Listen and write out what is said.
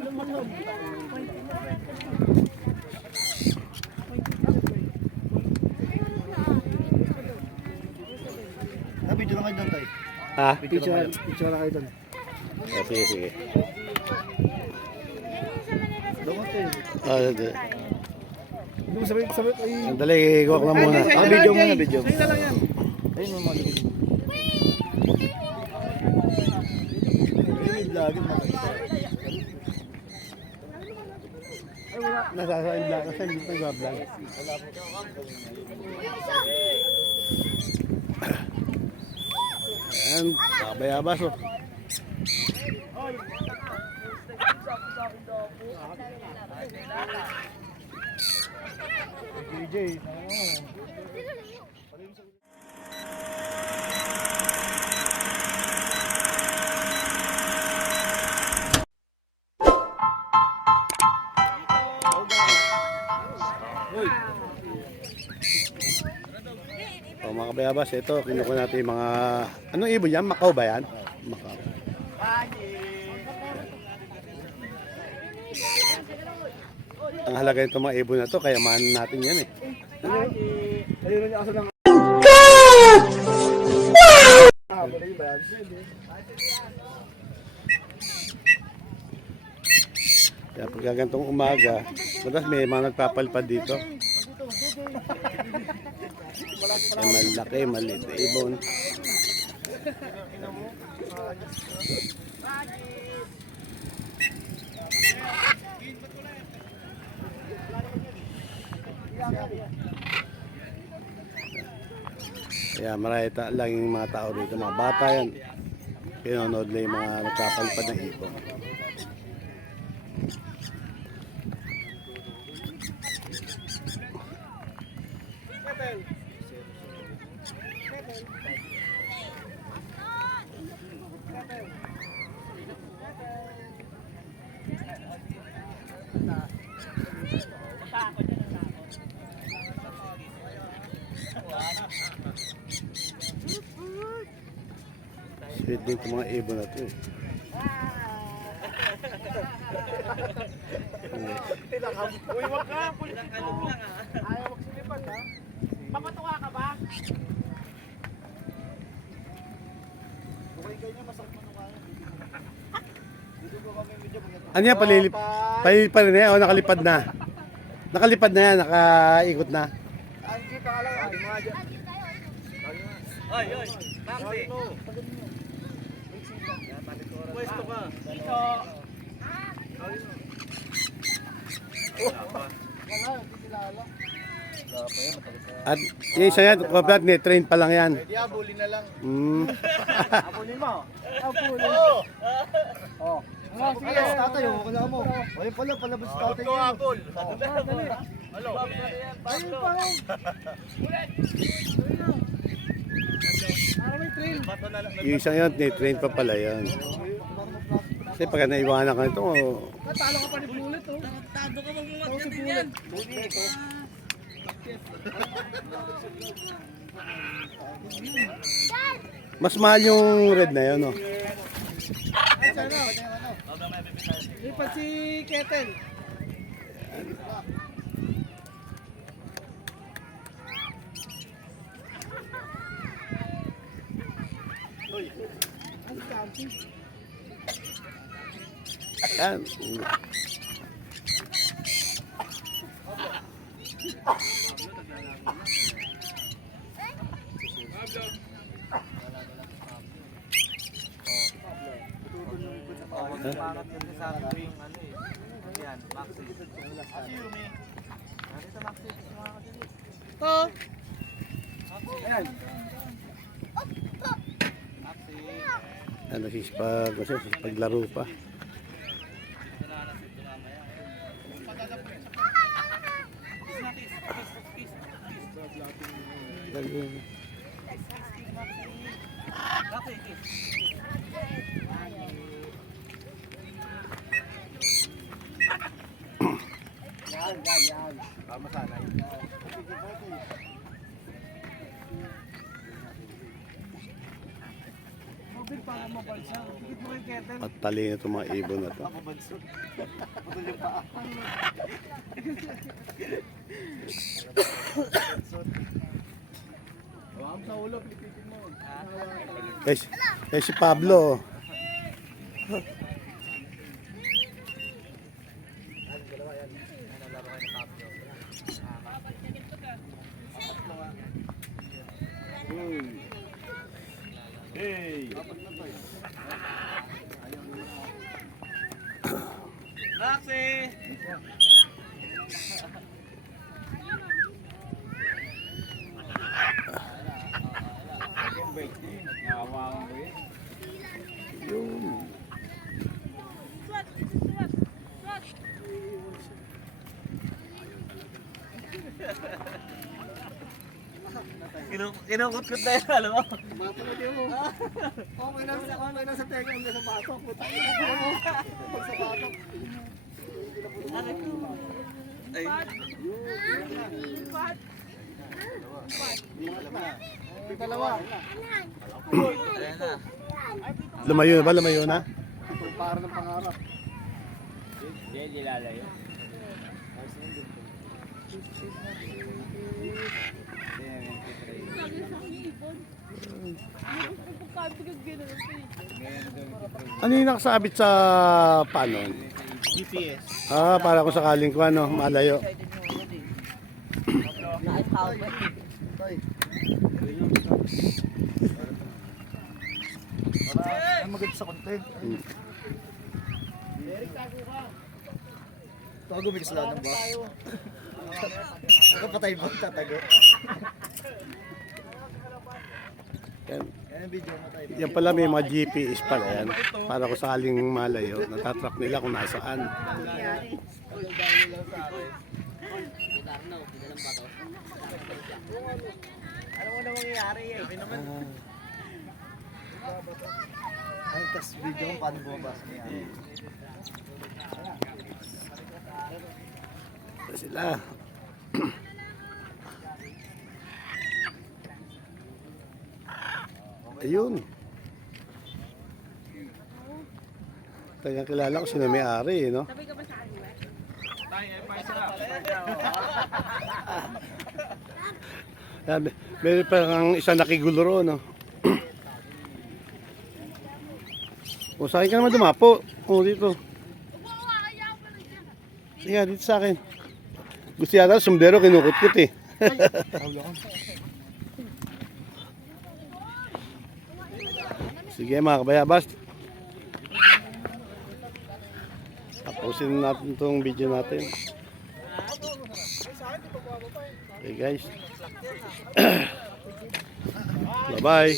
Video na kayo doon tayo. Ha? Picture na kayo doon. Sige, sige. Doon tayo. Sige. Doon sabit ay. Sandali, gawa ko na muna. Video muna, video. Sa'yo na lang yan. Ayun mo mga video. Ayun yung vlogger mga. Ay wala. Nasasain vlog. Kasi hindi pa nag-vlog. Ayan, kabayabas oh. DJ. O mga kabayabas, ito, kinuha natin yung mga... Anong ibon yan? Macau ba yan? Macau. Ang halaga nito mga ibon na to, kaya mahanan natin yan eh. Ayun yung aso ng... Kaya pag gantong umaga, madalas may mga nagpapalpad dito. Ay, malaki, maliit na ibon. Kaya marami lang yung mga tao dito, mga bata yan. Pinanood lang yung mga nagpapalpad ng ibon. Sweet din itong mga ibon na ito eh. Uy, wag ka. Pulitin mo. Ayaw magsilipad ha. Papatuka ka ba? Ano yan, palilip pa rin eh, o nakalipad na? Nakalipad na yan, nakaikot na. Angie, pangalan. Oy, oy. Maxi. Pwesto ka. Ito. At yung isa yan, kaplat, train pa lang yan. Pwede abulin na lang. Abulin mo. Abulin. Oh. Sige, tatay, wala mo. Ayun pala, palabas tatay yun. Abul. Hello. Ayun pa lang. Yung isang yan, train pa pala yan. Kasi pag naiwanan ka ito, Talo ka pa ni Bullet oh. Tado ka magmumat ka din yan. mas mahal yung red na yun, no? Ay, sana. Lipat si Ketel. Yan. To. Ayan. Ano, sipaglaro pa. Yan. Tama sana. Mabig para mabalsa. At talino itong mga ibon na to. Papabansot. Putol yung paa. Wag sa ulo, pilipitin mo. Eh si Pablo. Hey! Yun. Kinukot-kot na yun, alam mo? Matulog yun mo. Okay na sa teka, hindi sa batok. Putang ina mo. Pag sa batok. Ay, Dalawa. ayan na. Lumayo na ba? Lumayo na? Para ng pangarap. Hindi lalayo. Ano yung nakasabit sa panon? GPS. Para kung sakaling ko ano, malayo. Tay. Para maganda sa content. Tago may kasalanan ba? Nakapatay ba? Tatago. Yan, Yan ang video mo tayo. yan pala may mga GPS pala yan. Para kung sakaling malayo, natatrack nila kung nasaan. Ano mo na mangyayari eh? Ay, tas video mo paano bumabas niya. Ito sila. Ayun. Kaya kilala ko sino may-ari, no? Sabay ka ba sa akin, Wes? Yan, meron pa kang isang nakigulo ro, no? O, sa akin ka naman dumapo. O, dito. Sige, dito sa akin. Gusto yata, sumbero, kinukut-kut eh. Sige mga kabayabas. Tapusin natin itong video natin. Okay guys. Bye bye.